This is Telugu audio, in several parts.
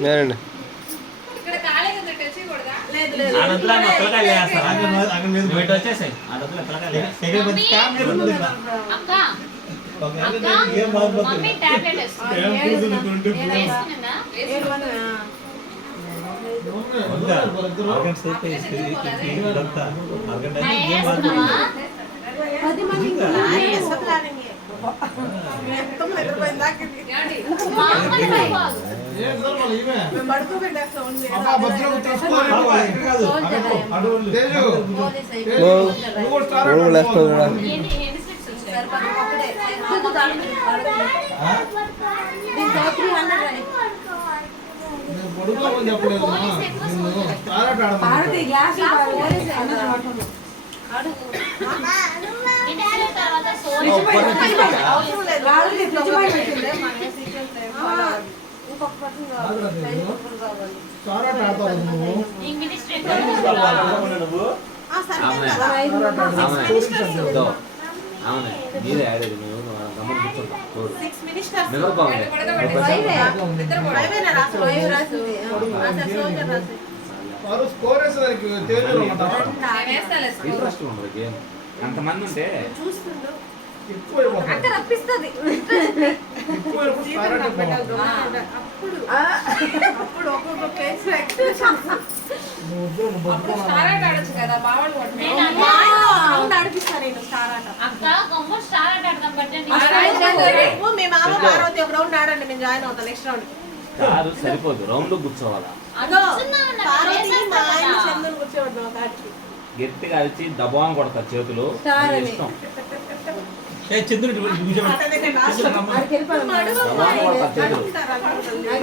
నేనండి మీరే ఆడేది ఇంట్రెస్ట్ ఉండదు గేమ్ అంతమంది ఉంటే రప్పిస్తుంది కాదు సరిపోదు రౌండ్ కూర్చోవాలా గట్టిగా అరిచి దబాన్ కొడతారు చేతులు ఇష్టం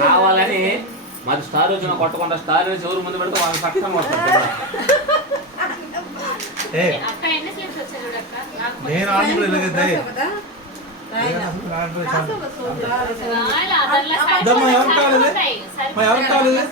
కావాలని మరి స్టార్ వచ్చిన కొట్టకుండా స్టార్ వేసి ఎవరు ముందు పెడితే వాళ్ళు పక్కన కొడతారు. ఎవరు కావాలి